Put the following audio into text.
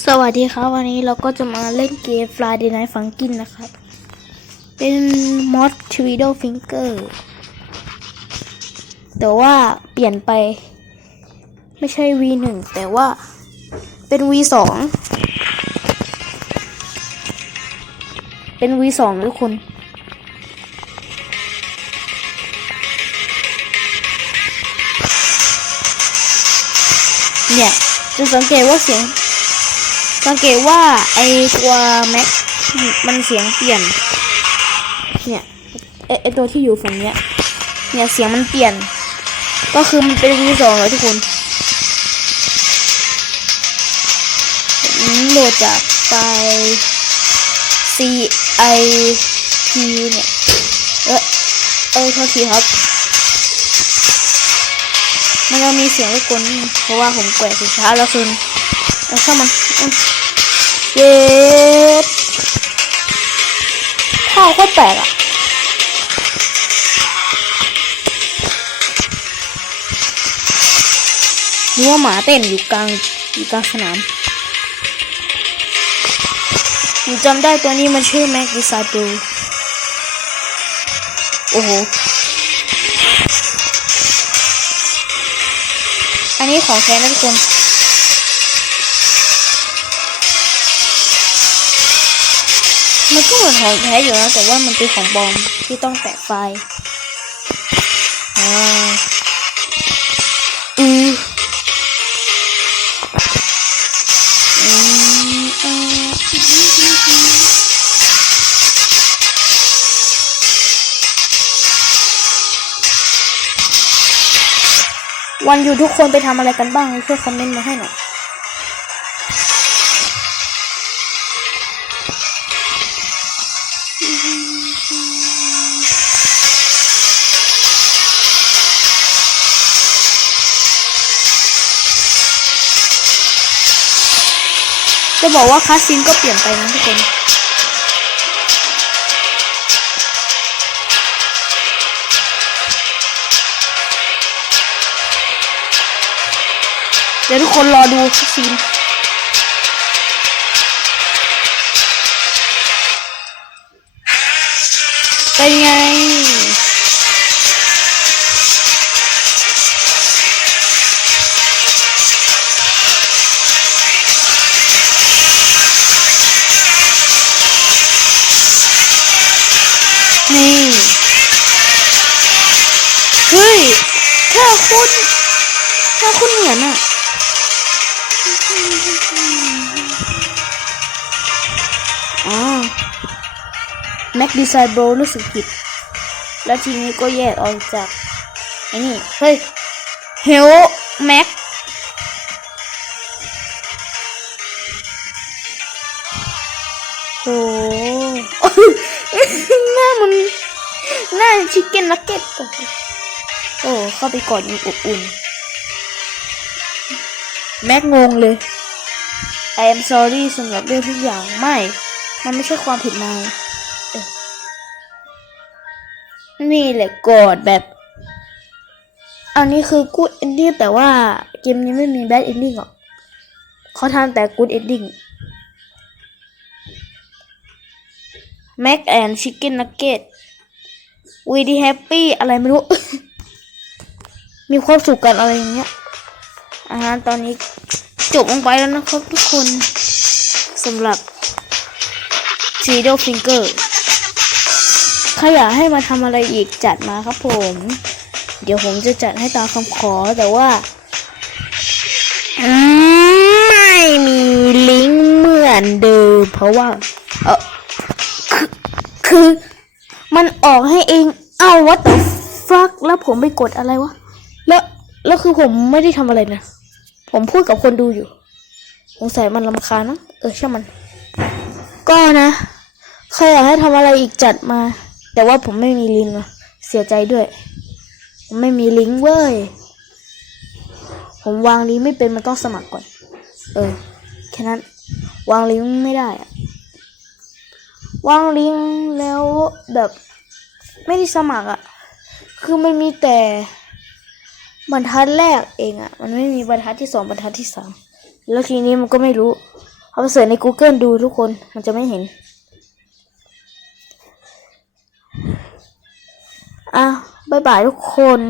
สวัสดีครับ วันนี้เราก็จะมาเล่นเกม Friday Night Funkin' นะครับ เป็นมอด t w i d o Finger แต่ว่าเปลี่ยนไป ไม่ใช่ V1 แต่ว่าเป็น V2 เป็น V2 ทุกคนเนี่ยจะสังเกตว่าเสียง สังเกตว่าไอตัวแม็กมันเสียงเปลี่ยน เนี่ยไอตัวที่อยู่ฝั่งเนี้ย เนี่ยเสียงมันเปลี่ยน ก็คือมันเป็นวีสองเลยทุกคนโหลดจากไฟล์ C I P เนี่ย เออเออโทษทีครับ มันจะมีเสียงรบกวนเพราะว่าผมแกว่สิช้าแล้วคืน เอาเข้ามาเย็ดข้าวโคตรแปลกอะนี่ว่าหมาเต้นอยู่กลางอยู่กลางสนามผมจำได้ตัวนี้มันชื่อแม็กดิซาดูโอ้โห อันนี้ของแท้นะทุกคน มันก็เหมือนของแท้อยู่นะแต่ว่ามันเป็นของปลอมที่ต้องแปะไฟอ่าอือวันอยู่ทุกคนไปทำอะไรกันบ้างช่วยคอมเมนต์มาให้หน่อย จะบอกว่าคาสซินก็เปลี่ยนไปนะทุกคนเดี๋ยวทุกคนรอดูคาสซินเป็นไง แค่คุณแค่คุณเหมือนอะอ๋อแม็กดีไซน์โบรู้สึกผิด แล้วทีนี้ก็แยกออกจากไอ้นี่ เฮ้ยเฮลแม็กโอ้หน้ามัน หน้าชิคเก้นนักเก็ต โอ้เข้าไปกอดอยู่อบอุ่น แม็กงงเลย I am sorry สำหรับเรื่องทุกอย่างไม่ มันไม่ใช่ความผิดนายนี่แหละกอดแบบ อันนี้คือ good ending แต่ว่าเกมนี้ไม่มี bad ending หรอกเขาทำแต่ good ending แม็กแอนชิคเก้นนักเก็ตวีดีแฮปปี้อะไรไม่รู้ มีความสุขกันอะไรอย่างเงี้ยอาหารตอนนี้จบลงไปแล้วนะครับทุกคนสำหรับ t r e e d o Finger ใครอยากให้มาทำอะไรอีกจัดมาครับผม เดี๋ยวผมจะจัดให้ตามคำขอแต่ว่าไม่มีลิงก์เหมือนเดิมเพราะว่า เออคือคือ มันออกให้เอง เอ้าวัดแต่ฟักแล้วผมไปกดอะไรวะ แล้วคือผมไม่ได้ทำอะไรนะ ผมพูดกับคนดูอยู่สงสัยมันลำคาญนะเออใช่มัน ก็นะใครอยากให้ทำอะไรอีกจัดมา แต่ว่าผมไม่มีลิงก์เสียใจด้วย ผมไม่มีลิงก์เว้ย ผมวางลิงก์ไม่เป็นมันต้องสมัครก่อน เออแค่นั้น วางลิงก์ไม่ได้อะวางลิงก์แล้วแบบไม่ได้สมัครอะ่ะคือมันมีแต่ บรรทัดแรกเองอะ่ะ มันไม่มีบรรทัดที่สองบรรทัดที่สามแล้วทีนี้มันก็ไม่รู้เอาไปเสิร์ชใน Google ดูทุกคนมันจะไม่เห็นอะบายบายทุกคน